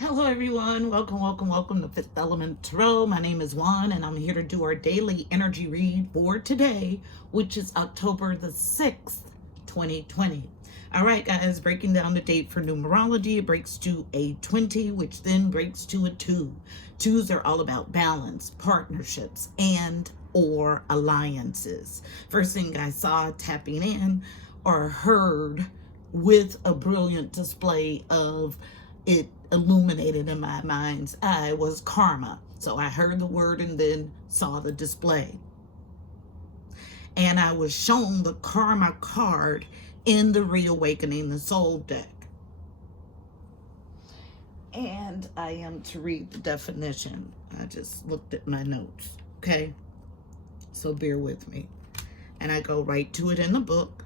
Hello, everyone. Welcome to Fifth Element Tarot. My name is Juan, and I'm here to do our daily energy read for today, which is October the 6th, 2020. All right, guys, breaking down the date for numerology, it breaks to a 20, which then breaks to a 2. Twos are all about balance, partnerships, and or alliances. First thing I saw tapping in or heard with a brilliant display of it illuminated in my mind's eye was karma. So I heard the word and then saw the display. And I was shown the karma card in the Reawakening the Soul deck. And I am to read the definition. I just looked at my notes, okay? So bear with me. And I go right to it in the book.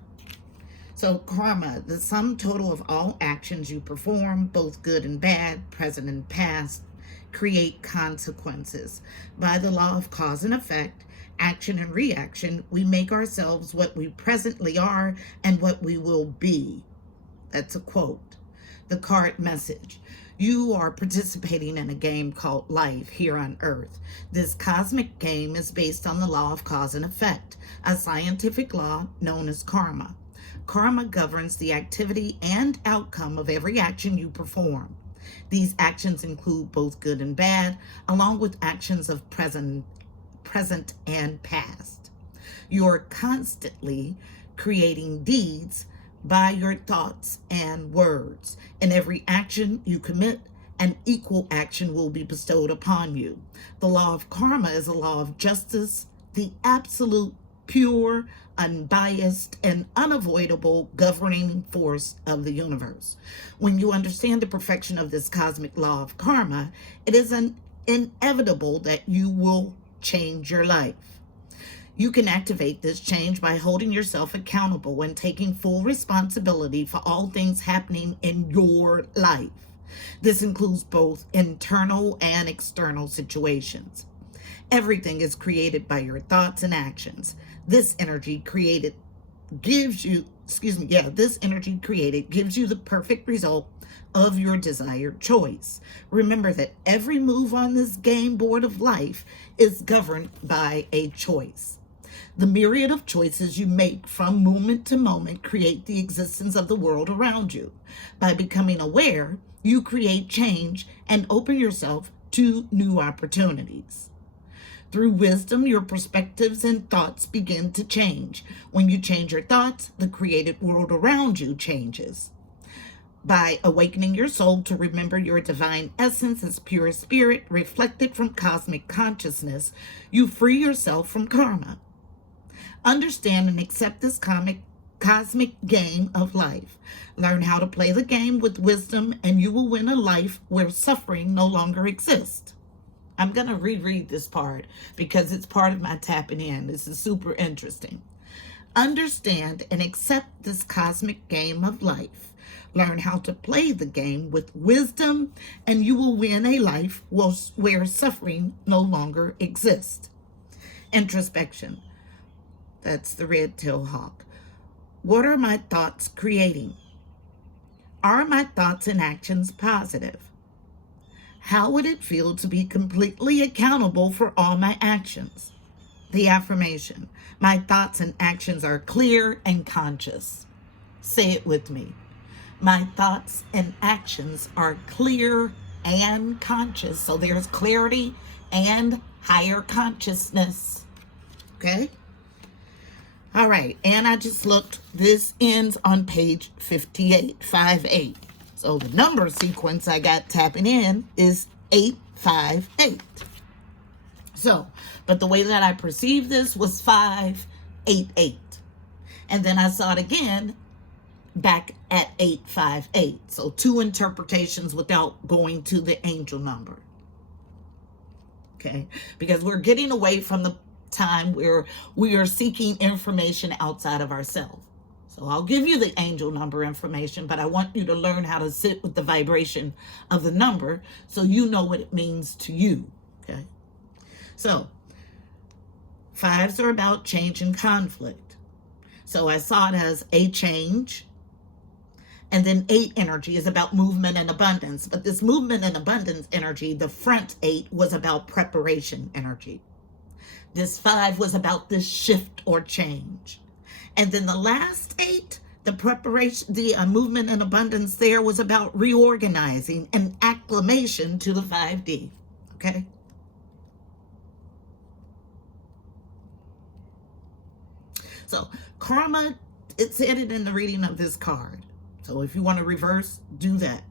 So karma, the sum total of all actions you perform, both good and bad, present and past, create consequences. By the law of cause and effect, action and reaction, we make ourselves what we presently are and what we will be. That's a quote. The card message. You are participating in a game called life here on Earth. This cosmic game is based on the law of cause and effect, a scientific law known as karma. Karma governs the activity and outcome of every action you perform. These actions include both good and bad, along with actions of present and past. You're constantly creating deeds by your thoughts and words. In every action you commit, an equal action will be bestowed upon you. The law of karma is a law of justice, the absolute, pure, unbiased, and unavoidable governing force of the universe. When you understand the perfection of this cosmic law of karma, it is inevitable that you will change your life. You can activate this change by holding yourself accountable and taking full responsibility for all things happening in your life. This includes both internal and external situations. Everything is created by your thoughts and actions. This energy created gives you the perfect result of your desired choice. Remember that every move on this game board of life is governed by a choice. The myriad of choices you make from moment to moment create the existence of the world around you. By becoming aware, you create change and open yourself to new opportunities. Through wisdom, your perspectives and thoughts begin to change. When you change your thoughts, the created world around you changes. By awakening your soul to remember your divine essence as pure spirit reflected from cosmic consciousness, you free yourself from karma. Understand and accept this cosmic game of life. Learn how to play the game with wisdom, and you will win a life where suffering no longer exists. I'm going to reread this part because it's part of my tapping in. This is super interesting. Understand and accept this cosmic game of life. Learn how to play the game with wisdom, and you will win a life where suffering no longer exists. Introspection. That's the red-tailed hawk. What are my thoughts creating? Are my thoughts and actions positive? How would it feel to be completely accountable for all my actions? The affirmation. My thoughts and actions are clear and conscious. Say it with me. My thoughts and actions are clear and conscious. So there's clarity and higher consciousness. Okay? All right. And I just looked. This ends on page 58, 5-8. So the number sequence I got tapping in is 858. So, but the way that I perceived this was 588. And then I saw it again back at 858. So 2 interpretations without going to the angel number. Okay? Because we're getting away from the time where we are seeking information outside of ourselves. So I'll give you the angel number information, but I want you to learn how to sit with the vibration of the number so you know what it means to you, okay? So 5s are about change and conflict. So I saw it as a change, And then 8 energy is about movement and abundance. But this movement and abundance energy, the front 8 was about preparation energy. This 5 was about this shift or change. And then the last 8, the preparation, the movement and abundance there was about reorganizing and acclimation to the 5D. Okay? So karma, it said it in the reading of this card. So if you want to reverse, do that.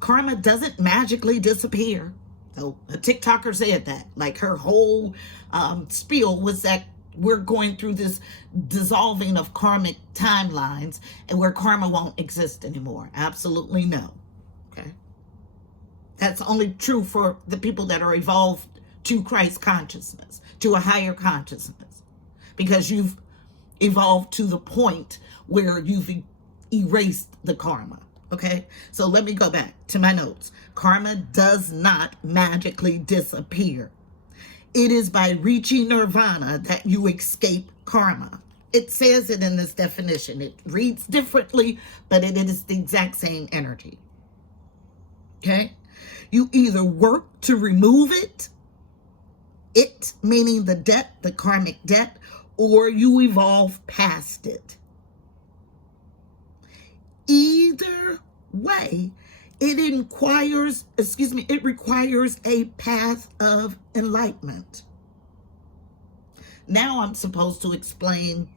Karma doesn't magically disappear. So a TikToker said that. Like her whole spiel was that we're going through this dissolving of karmic timelines and where karma won't exist anymore. Absolutely no. Okay. That's only true for the people that are evolved to Christ consciousness, to a higher consciousness, because you've evolved to the point where you've erased the karma. Okay, so let me go back to my notes. Karma does not magically disappear. It is by reaching nirvana that you escape karma. It says it in this definition. It reads differently, but it is the exact same energy. Okay, you either work to remove it meaning the debt, the karmic debt, or you evolve past it. Either way, it requires a path of enlightenment. Now I'm supposed to explain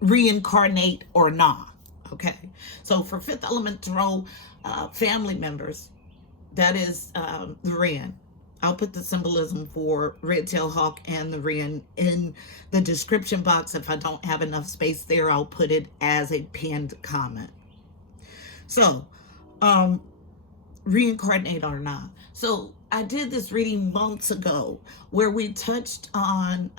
reincarnate or not. Okay, so for fifth element tarot family members, that is the Wren. I'll put the symbolism for red-tailed hawk and the Wren in the description box. If I don't have enough space there, I'll put it as a pinned comment. So, reincarnate or not. So I did this reading months ago where we touched on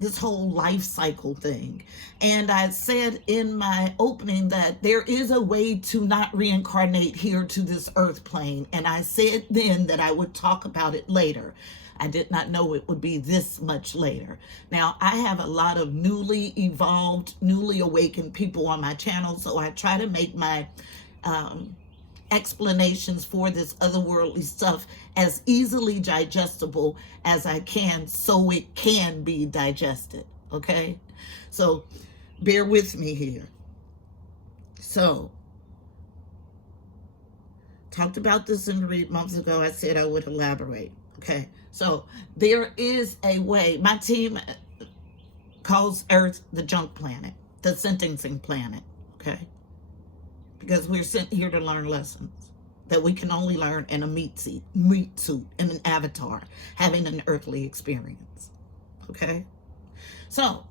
this whole life cycle thing. And I said in my opening that there is a way to not reincarnate here to this earth plane. And I said then that I would talk about it later. I did not know it would be this much later. Now, I have a lot of newly evolved, newly awakened people on my channel. So I try to make my explanations for this otherworldly stuff as easily digestible as I can so it can be digested. Okay, so bear with me here. So talked about this in the read months ago. I said I would elaborate. Okay, so there is a way. My team calls Earth the junk planet, the sentencing planet. Okay, because we're sent here to learn lessons that we can only learn in a meat suit, in an avatar, having an earthly experience. Okay? So,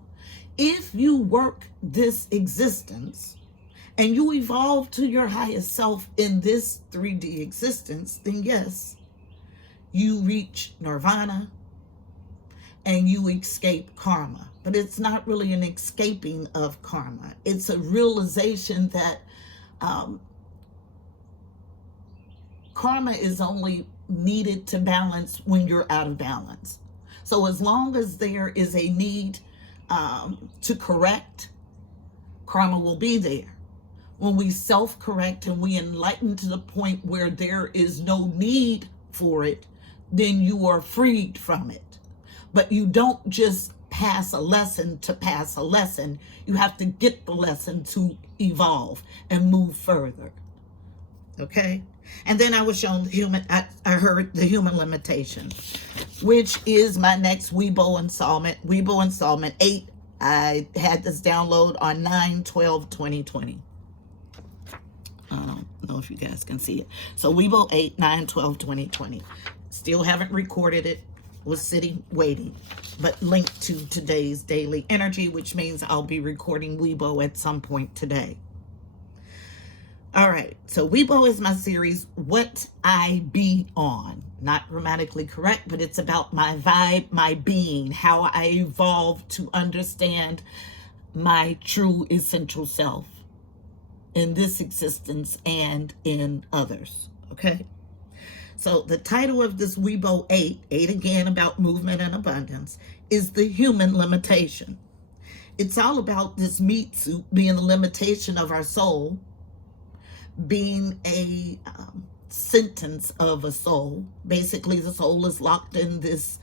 if you work this existence and you evolve to your highest self in this 3D existence, then yes, you reach nirvana and you escape karma. But it's not really an escaping of karma. It's a realization that karma is only needed to balance when you're out of balance. So as long as there is a need to correct, karma will be there. When we self-correct and we enlighten to the point where there is no need for it, then you are freed from it. But you don't just pass a lesson to pass a lesson. You have to get the lesson to evolve and move further. Okay? And then I was shown the human, I heard the human limitation, which is my next Weibo installment, Weibo installment 8. I had this download on 9/12/2020. I don't know if you guys can see it. So Weibo 8, 9/12/2020. Still haven't recorded it. Was sitting waiting, but linked to today's daily energy, which means I'll be recording Weibo at some point today. All right, so Weibo is my series, What I Be On. Not grammatically correct, but it's about my vibe, my being, how I evolve to understand my true essential self in this existence and in others, okay? So the title of this Weibo 8 again about movement and abundance, is the human limitation. It's all about this meat suit being the limitation of our soul being a sentence of a soul. Basically, the soul is locked in this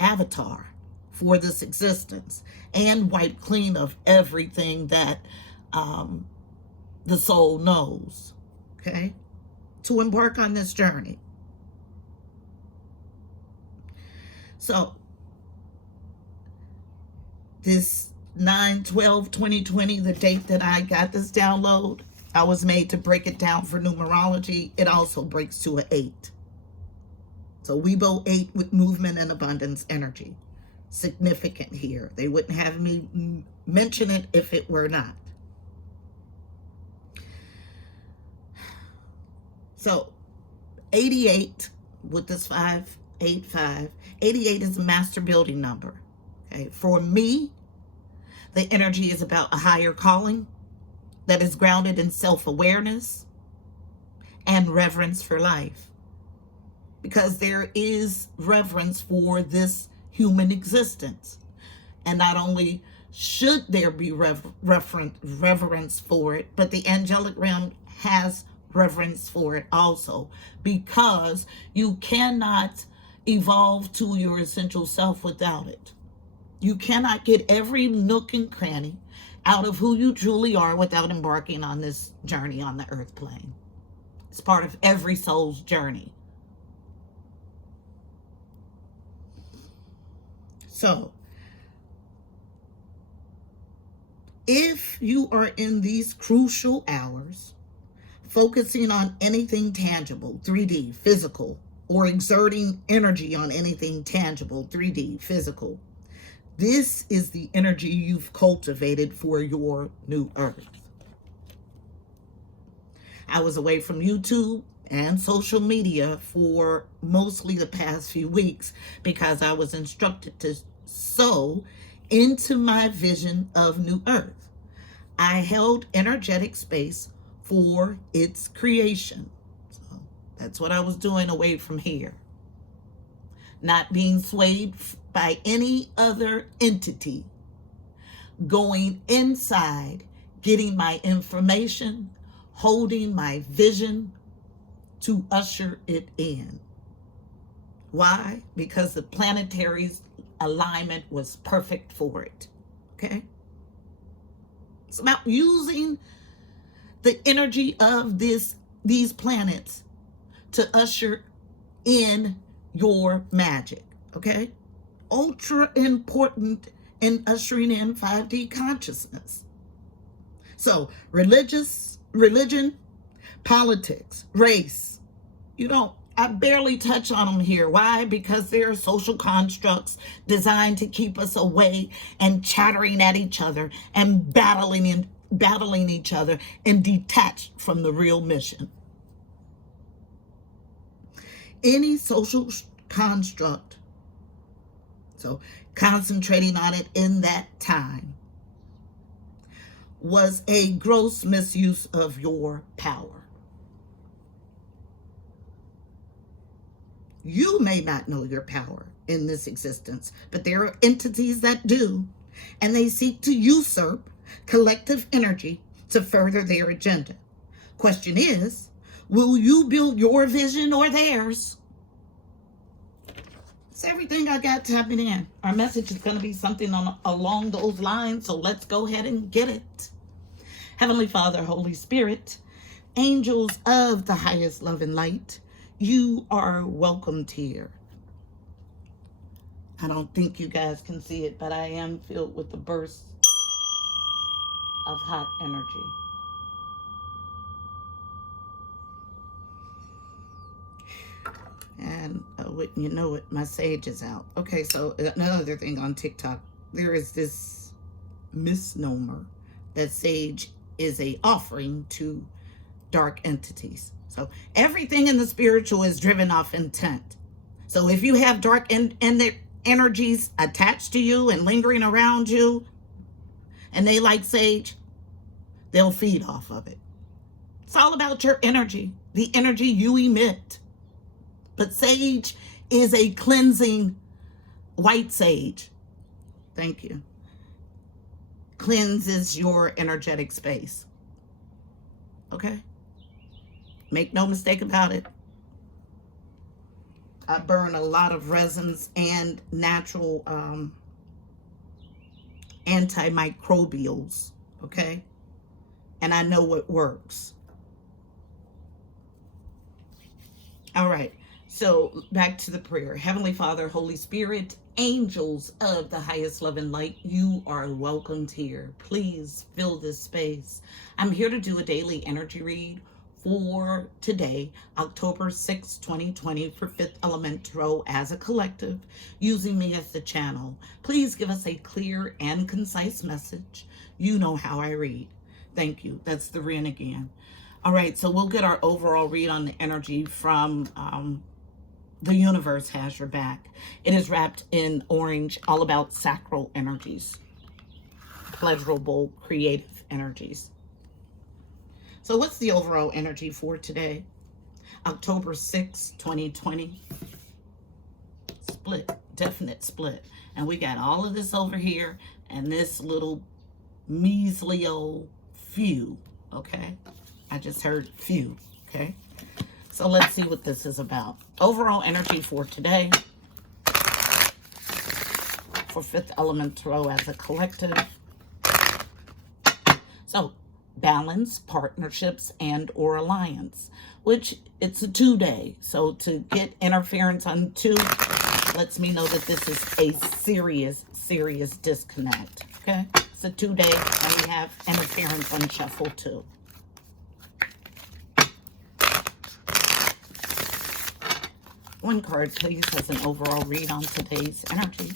avatar for this existence and wiped clean of everything that the soul knows, okay, to embark on this journey. So this 9/12/2020, the date that I got this download, I was made to break it down for numerology. It also breaks to an 8. So we both 8 with movement and abundance energy. Significant here. They wouldn't have me mention it if it were not. So 88 with this 585. 88 is a master building number. Okay. For me, the energy is about a higher calling that is grounded in self-awareness and reverence for life. Because there is reverence for this human existence. And not only should there be reverence for it, but the angelic realm has reverence for it also. Because you cannot evolve to your essential self without it. You cannot get every nook and cranny out of who you truly are without embarking on this journey on the earth plane. It's part of every soul's journey. So, if you are in these crucial hours, focusing on anything tangible, 3D, physical, or exerting energy on anything tangible, 3D, physical, this is the energy you've cultivated for your new earth. I was away from YouTube and social media for mostly the past few weeks because I was instructed to sow into my vision of new earth. I held energetic space for its creation. So that's what I was doing away from here. Not being swayed by any other entity. Going inside, getting my information, holding my vision to usher it in. Why? Because the planetary alignment was perfect for it. Okay? It's about using the energy of these planets to usher in your magic. Okay? Ultra important in ushering in 5D consciousness. So, religion, politics, race, I barely touch on them here. Why? Because they're social constructs designed to keep us away and chattering at each other and battling each other and detached from the real mission. Any social construct, so concentrating on it in that time, was a gross misuse of your power. You may not know your power in this existence, but there are entities that do, and they seek to usurp collective energy to further their agenda. Question is, will you build your vision or theirs? It's everything I got tapping in. Our message is going to be something along those lines, so let's go ahead and get it. Heavenly Father, Holy Spirit, angels of the highest love and light, you are welcomed here. I don't think you guys can see it, but I am filled with the burst of hot energy. And wouldn't you know it, my sage is out. Okay, so another thing on TikTok, there is this misnomer that sage is a offering to dark entities. So everything in the spiritual is driven off intent. So if you have dark energies attached to you and lingering around you, and they like sage, they'll feed off of it. It's all about your energy, the energy you emit. But sage is a cleansing white sage. Thank you. Cleanses your energetic space. okay? Make no mistake about it. I burn a lot of resins and natural antimicrobials, okay? And I know what works. All right, so back to the prayer. Heavenly Father, Holy Spirit, angels of the highest love and light, you are welcomed here. Please fill this space. I'm here to do a daily energy read for today, October 6, 2020, for Fifth Element Tarot as a collective, using me as the channel. Please give us a clear and concise message. You know how I read. Thank you. That's the ring again. All right, so we'll get our overall read on the energy from The Universe Has Your Back. It is wrapped in orange, all about sacral energies, pleasurable, creative energies. So what's the overall energy for today? October 6, 2020. Split, definite split. And we got all of this over here and this little measly old few, okay? I just heard few, okay? So let's see what this is about. Overall energy for today, for Fifth Element Tarot as a collective. So, balance, partnerships, and or alliance, which it's a 2-day. So to get interference on 2 lets me know that this is a serious disconnect, okay? It's a 2-day, and we have interference on shuffle 2. One card, please, as an overall read on today's energy.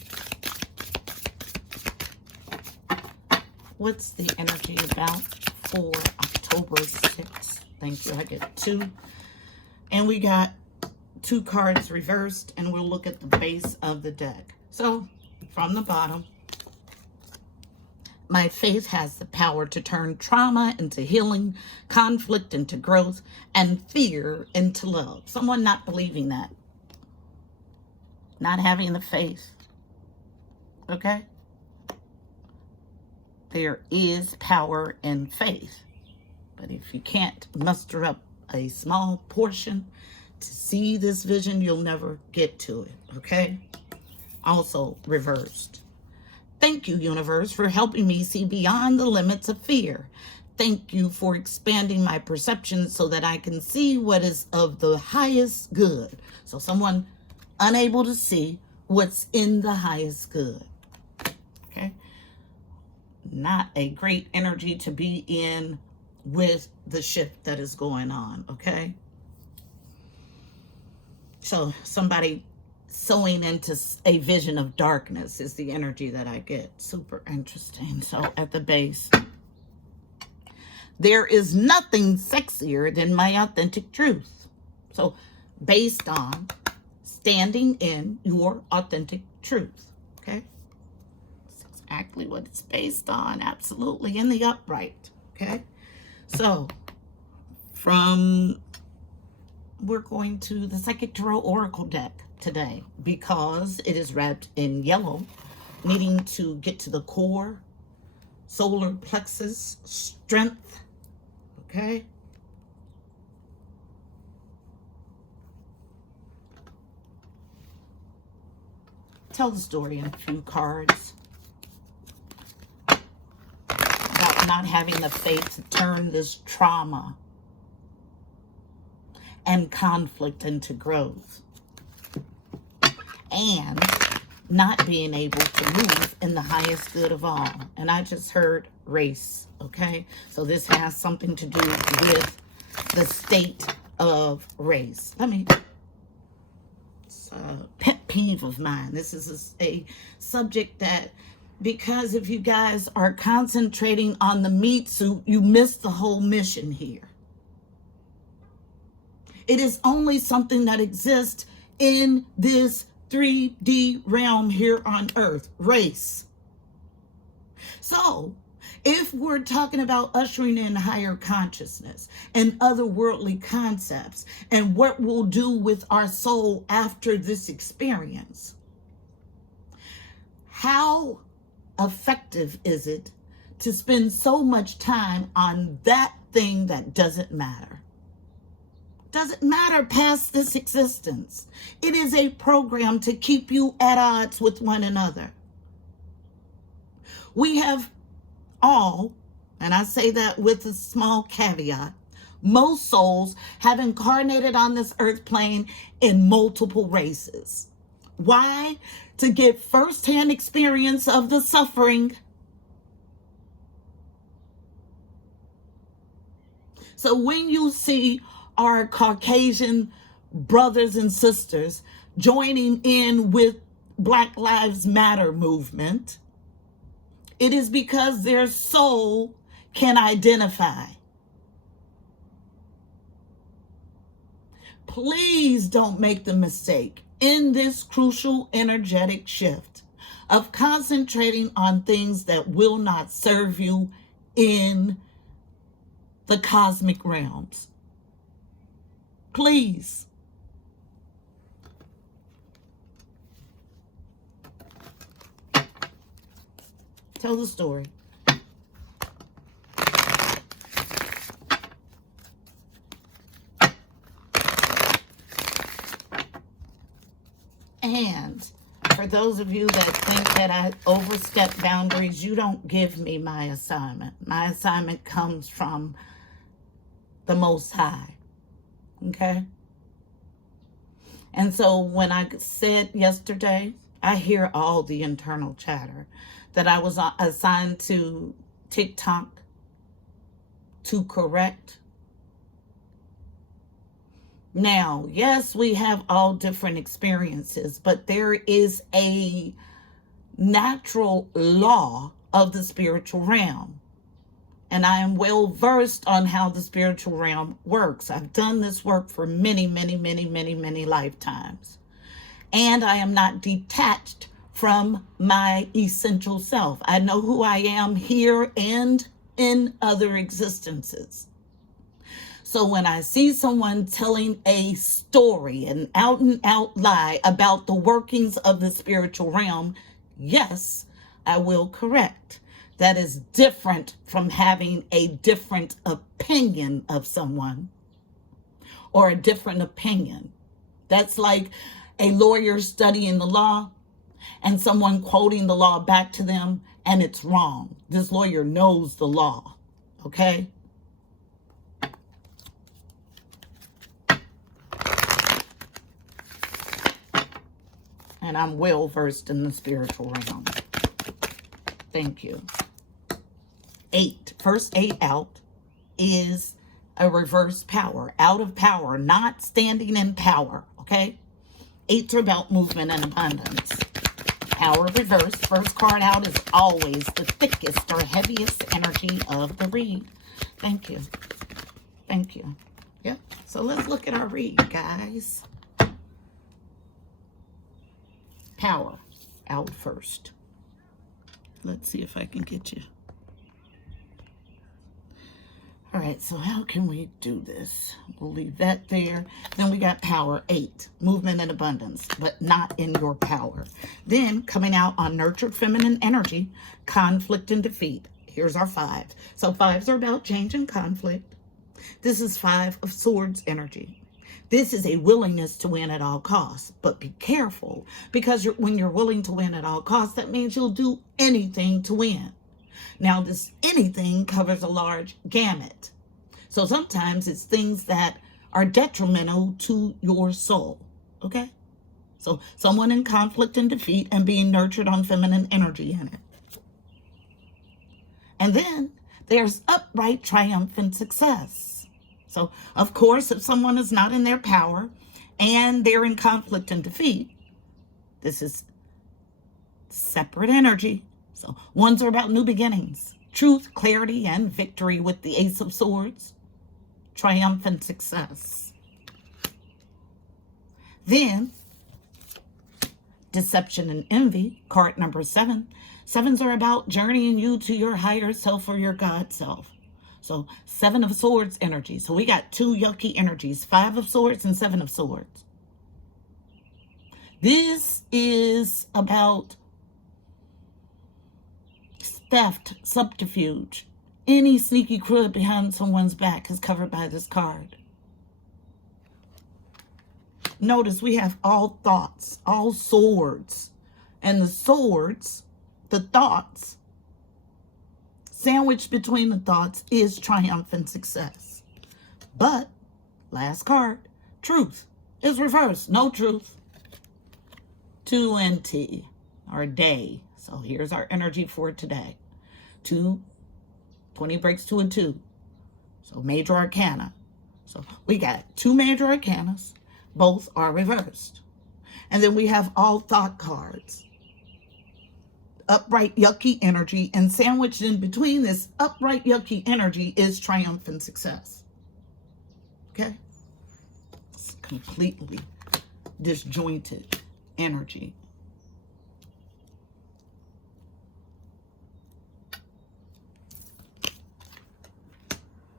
What's the energy about for October 6th? Thank you. I get 2. And we got 2 cards reversed, and we'll look at the base of the deck. So, from the bottom, my faith has the power to turn trauma into healing, conflict into growth, and fear into love. Someone not believing that. Not having the faith. Okay? There is power in faith. But if you can't muster up a small portion to see this vision, you'll never get to it. Okay? Also reversed. Thank you, universe, for helping me see beyond the limits of fear. Thank you for expanding my perception so that I can see what is of the highest good. So someone unable to see what's in the highest good. Okay? Not a great energy to be in with the shift that is going on. Okay? So somebody sewing into a vision of darkness is the energy that I get. Super interesting. So at the base, there is nothing sexier than my authentic truth. So based on standing in your authentic truth, okay? That's exactly what it's based on, absolutely, in the upright, okay? So, we're going to the Psychic Tarot Oracle deck today because it is wrapped in yellow, needing to get to the core, solar plexus, strength, okay? Tell the story in a few cards about not having the faith to turn this trauma and conflict into growth, and not being able to move in the highest good of all. And I just heard race, okay? So this has something to do with the state of race. It's a pet peeve of mine. This is a subject that, because if you guys are concentrating on the meat suit, you miss the whole mission here. It is only something that exists in this 3D realm here on Earth, race. So, if we're talking about ushering in higher consciousness and otherworldly concepts and what we'll do with our soul after this experience, how effective is it to spend so much time on that thing that doesn't matter. Doesn't matter past this existence. It is a program to keep you at odds with one another. We have all, and I say that with a small caveat, most souls have incarnated on this earth plane in multiple races. Why? To get firsthand experience of the suffering. So when you see our Caucasian brothers and sisters joining in with Black Lives Matter movement, it is because their soul can identify. Please don't make the mistake in this crucial energetic shift of concentrating on things that will not serve you in the cosmic realms. Please. Tell the story. And for those of you that think that I overstep boundaries, you don't give me my assignment. My assignment comes from the Most High. Okay? And so when I said yesterday, I hear all the internal chatter that I was assigned to TikTok to correct. Now, yes, we have all different experiences, but there is a natural law of the spiritual realm. And I am well versed on how the spiritual realm works. I've done this work for many, many, many, many, many lifetimes. And I am not detached from my essential self. I know who I am here and in other existences. So when I see someone telling a story, an out and out lie about the workings of the spiritual realm, yes, I will correct. That is different from having a different opinion of someone or a different opinion. That's like a lawyer studying the law and someone quoting the law back to them and it's wrong. This lawyer knows the law, okay? And I'm well versed in the spiritual realm. Thank you. 8, first 8 out is a reverse power, out of power, not standing in power, okay? 8s are about movement and abundance. Power reverse, first card out is always the thickest or heaviest energy of the read. Thank you. Thank you. Yep, so let's look at our read, guys. Power out first. Let's see if I can get you. All right, so how can we do this? We'll leave that there. Then we got power 8, movement and abundance, but not in your power. Then coming out on nurtured feminine energy, conflict and defeat. Here's our 5. So 5s are about change and conflict. This is 5 of swords energy. This is a willingness to win at all costs, but be careful because when you're willing to win at all costs, that means you'll do anything to win. Now, this anything covers a large gamut. So sometimes it's things that are detrimental to your soul, okay? So someone in conflict and defeat and being nurtured on feminine energy in it. And then there's upright triumphant success. So, of course, if someone is not in their power and they're in conflict and defeat, this is separate energy. So, ones are about new beginnings, truth, clarity, and victory with the Ace of Swords, triumphant success. Then, deception and envy, card number 7. 7s are about journeying you to your higher self or your God self. So 7 of Swords energy. So we got 2 yucky energies, 5 of Swords and 7 of Swords. This is about theft, subterfuge, any sneaky crook behind someone's back is covered by this card. Notice we have all thoughts, all swords. And the swords, the thoughts, sandwiched between the thoughts is triumphant success. But, last card, truth is reversed. No truth. 2NT, or day. So here's our energy for today. 2, 20 breaks to a 2. So major arcana. So we got 2 major arcanas. Both are reversed. And then we have all thought cards. Upright, yucky energy. And sandwiched in between this upright, yucky energy is triumphant success. Okay? It's completely disjointed energy.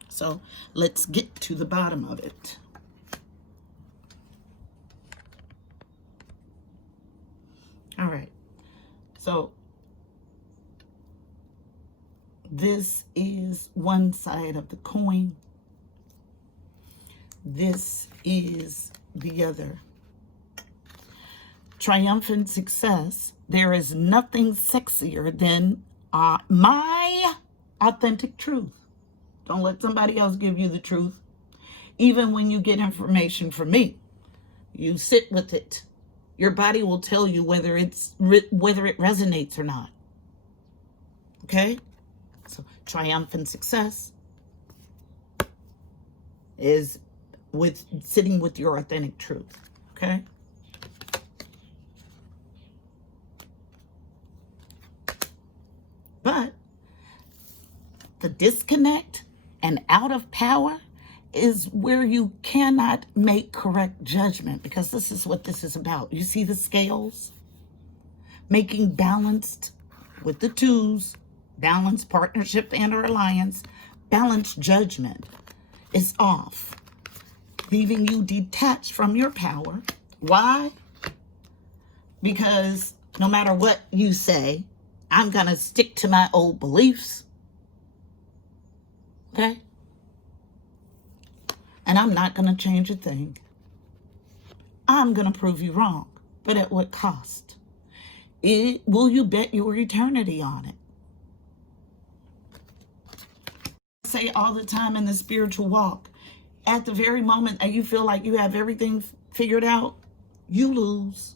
So let's get to the bottom of it. All right. So this is one side of the coin. This is the other. Triumphant success. There is nothing sexier than my authentic truth. Don't let somebody else give you the truth. Even when you get information from me, you sit with it. Your body will tell you whether it resonates or not. Okay? So triumphant success is with sitting with your authentic truth. Okay? But the disconnect and out of power is where you cannot make correct judgment, because this is what this is about. You see the scales? Making balanced with the 2s, balanced partnership and or alliance, balanced judgment is off, leaving you detached from your power. Why? Because no matter what you say, I'm going to stick to my old beliefs. Okay? And I'm not going to change a thing. I'm going to prove you wrong. But at what cost? Will you bet your eternity on it? I say all the time in the spiritual walk, at the very moment that you feel like you have everything figured out, you lose.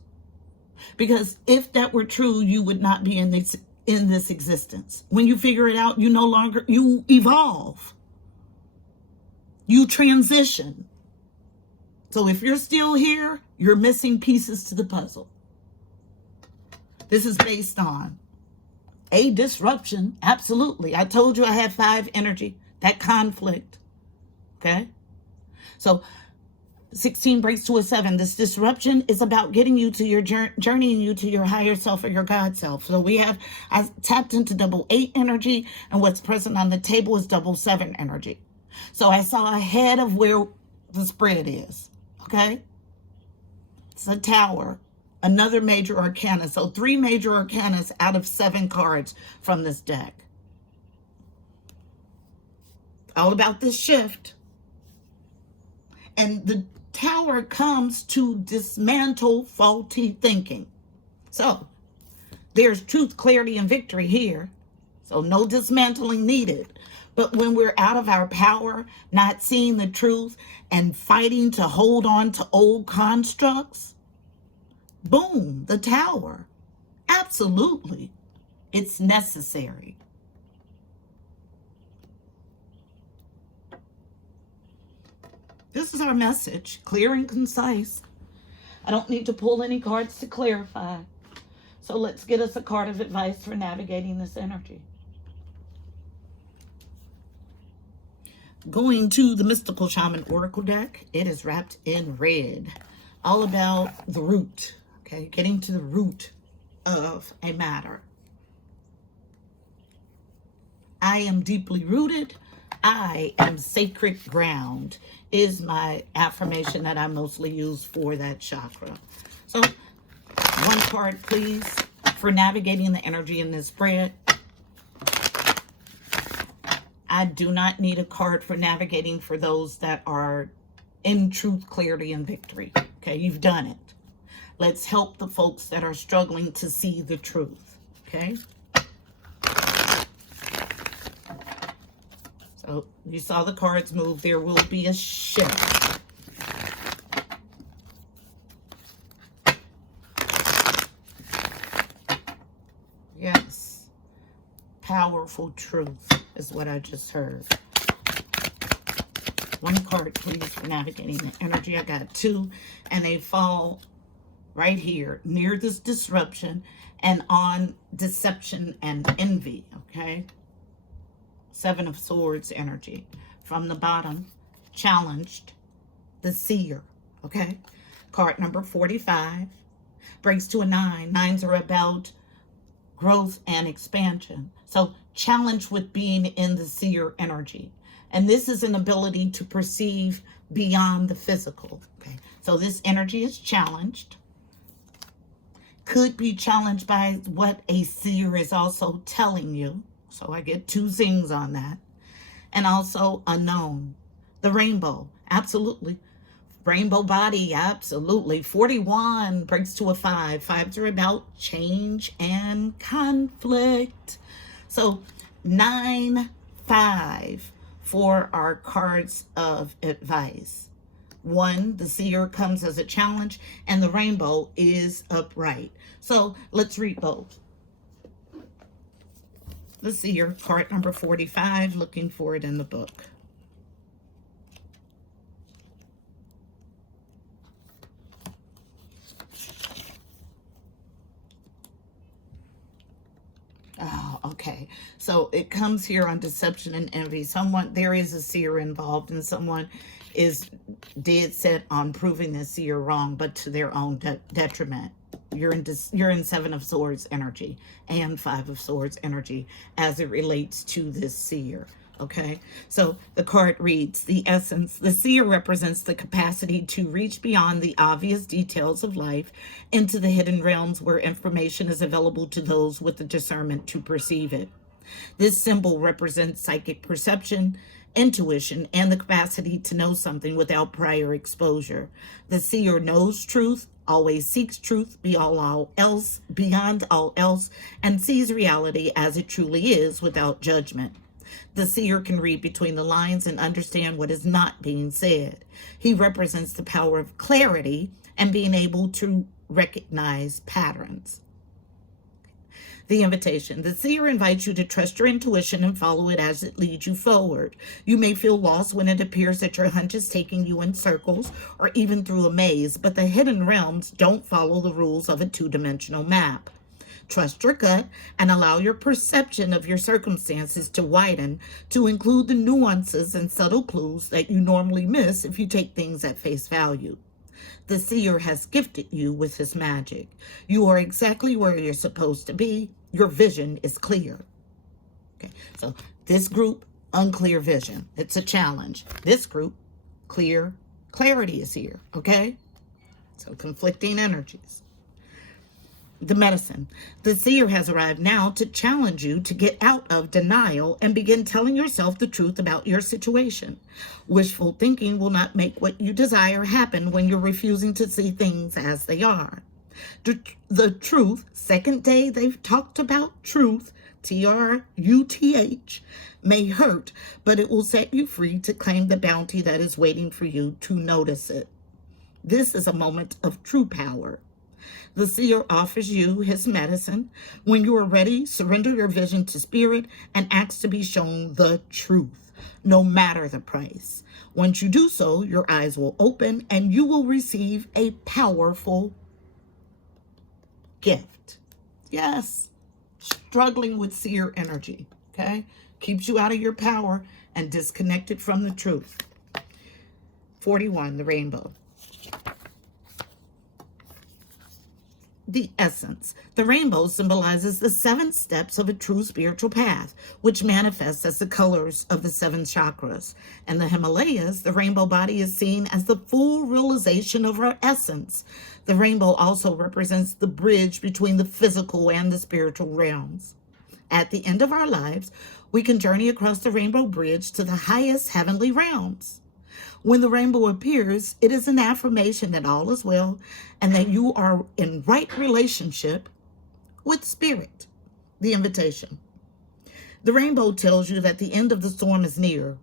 Because if that were true, you would not be in this existence. When you figure it out, you evolve. You transition. So if you're still here, you're missing pieces to the puzzle. This is based on a disruption. Absolutely. I told you I had 5 energy. That conflict. Okay? So 16 breaks to a 7. This disruption is about getting you to your journeying you to your higher self or your God self. So I tapped into double 8 energy, and what's present on the table is double 7 energy. So I saw ahead of where the spread is. Okay? It's a tower. Another major arcana. So 3 major arcanas out of 7 cards from this deck. All about this shift. And the tower comes to dismantle faulty thinking. So there's truth, clarity, and victory here. So no dismantling needed. But when we're out of our power, not seeing the truth, and fighting to hold on to old constructs, boom, the tower. Absolutely. It's necessary. This is our message, clear and concise. I don't need to pull any cards to clarify. So let's get us a card of advice for navigating this energy. Going to the Mystical Shaman Oracle deck, it is wrapped in red. All about the root, okay? Getting to the root of a matter. I am deeply rooted. I am sacred ground is my affirmation that I mostly use for that chakra. So, one card, please, for navigating the energy in this spread. I do not need a card for navigating for those that are in truth, clarity, and victory. Okay, you've done it. Let's help the folks that are struggling to see the truth. Okay. So you saw the cards move. There will be a shift. Yes. Powerful truth is what I just heard. One card, please, for navigating the energy. I got two, and they fall right here near this disruption and on deception and envy. Okay. Seven of Swords energy. From the bottom, challenged, the seer. Okay. Card number 45 breaks to a 9. 9s are about growth and expansion. So challenge with being in the seer energy. And this is an ability to perceive beyond the physical. Okay. So this energy is challenged. Could be challenged by what a seer is also telling you. So I get two zings on that. And also unknown. The rainbow. Absolutely. Rainbow body. Absolutely. 41 breaks to a 5. 5s are about change and conflict. So 9, 5 for our cards of advice. 1, the seer comes as a challenge, and the rainbow is upright. So let's read both. The seer, card number 45, looking for it in the book. Oh, okay. So it comes here on deception and envy. There is a seer involved, and someone is dead set on proving the seer wrong, but to their own detriment. You're in 7 of Swords energy and 5 of Swords energy as it relates to this seer. Okay, so the card reads, the essence. The seer represents the capacity to reach beyond the obvious details of life into the hidden realms where information is available to those with the discernment to perceive it. This symbol represents psychic perception, intuition, and the capacity to know something without prior exposure. The seer knows truth, always seeks truth beyond all else, and sees reality as it truly is without judgment. The seer can read between the lines and understand what is not being said. He represents the power of clarity and being able to recognize patterns. The invitation. The seer invites you to trust your intuition and follow it as it leads you forward. You may feel lost when it appears that your hunch is taking you in circles or even through a maze, but the hidden realms don't follow the rules of a two-dimensional map. Trust your gut and allow your perception of your circumstances to widen to include the nuances and subtle clues that you normally miss if you take things at face value. The seer has gifted you with his magic. You are exactly where you're supposed to be. Your vision is clear. Okay, so this group, unclear vision. It's a challenge. This group, clarity is here. Okay, so conflicting energies. The medicine. The seer has arrived now to challenge you to get out of denial and begin telling yourself the truth about your situation. Wishful thinking will not make what you desire happen when you're refusing to see things as they are. The truth, second day they've talked about truth, TRUTH, may hurt, but it will set you free to claim the bounty that is waiting for you to notice it. This is a moment of true power. The seer offers you his medicine. When you are ready, surrender your vision to spirit and ask to be shown the truth, no matter the price. Once you do so, your eyes will open and you will receive a powerful gift. Yes, struggling with seer energy, okay? Keeps you out of your power and disconnected from the truth. 41, the rainbow. The essence. The rainbow symbolizes the 7 steps of a true spiritual path, which manifests as the colors of the 7 chakras. In the Himalayas, the rainbow body is seen as the full realization of our essence. The rainbow also represents the bridge between the physical and the spiritual realms. At the end of our lives, We can journey across the rainbow bridge to the highest heavenly realms. When the rainbow appears, it is an affirmation that all is well and that you are in right relationship with spirit. The invitation. The rainbow tells you that the end of the storm is near.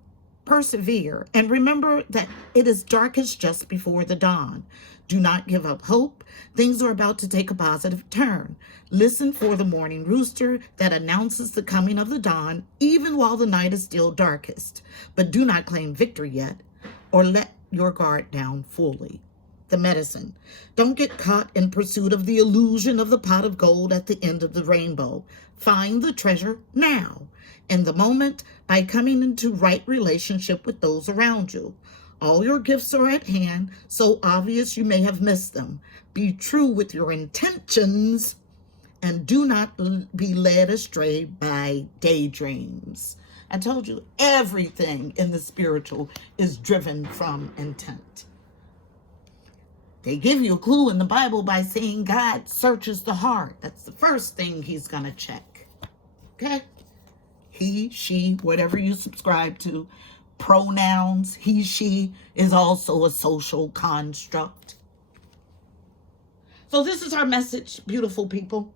Persevere and remember that it is darkest just before the dawn. Do not give up hope. Things are about to take a positive turn. Listen for the morning rooster that announces the coming of the dawn, even while the night is still darkest. But do not claim victory yet, or let your guard down fully. The medicine. Don't get caught in pursuit of the illusion of the pot of gold at the end of the rainbow. Find the treasure now, in the moment, by coming into right relationship with those around you. All your gifts are at hand, so obvious you may have missed them. Be true with your intentions and do not be led astray by daydreams. I told you everything in the spiritual is driven from intent. They give you a clue in the Bible by saying God searches the heart. That's the first thing he's going to check. Okay? He, she, whatever you subscribe to, pronouns, he, she is also a social construct. So this is our message, beautiful people.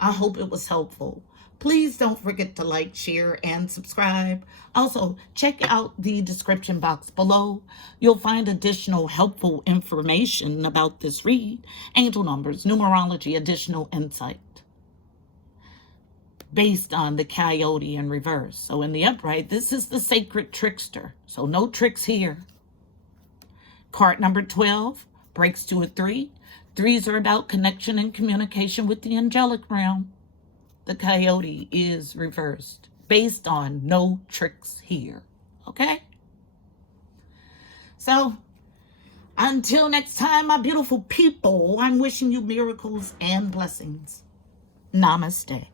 I hope it was helpful. Please don't forget to like, share, and subscribe. Also, check out the description box below. You'll find additional helpful information about this read, angel numbers, numerology, additional insight, based on the coyote in reverse. So in the upright, this is the sacred trickster. So no tricks here. Card number 12 breaks to a 3. 3s are about connection and communication with the angelic realm. The coyote is reversed based on no tricks here. Okay? So until next time, my beautiful people, I'm wishing you miracles and blessings. Namaste.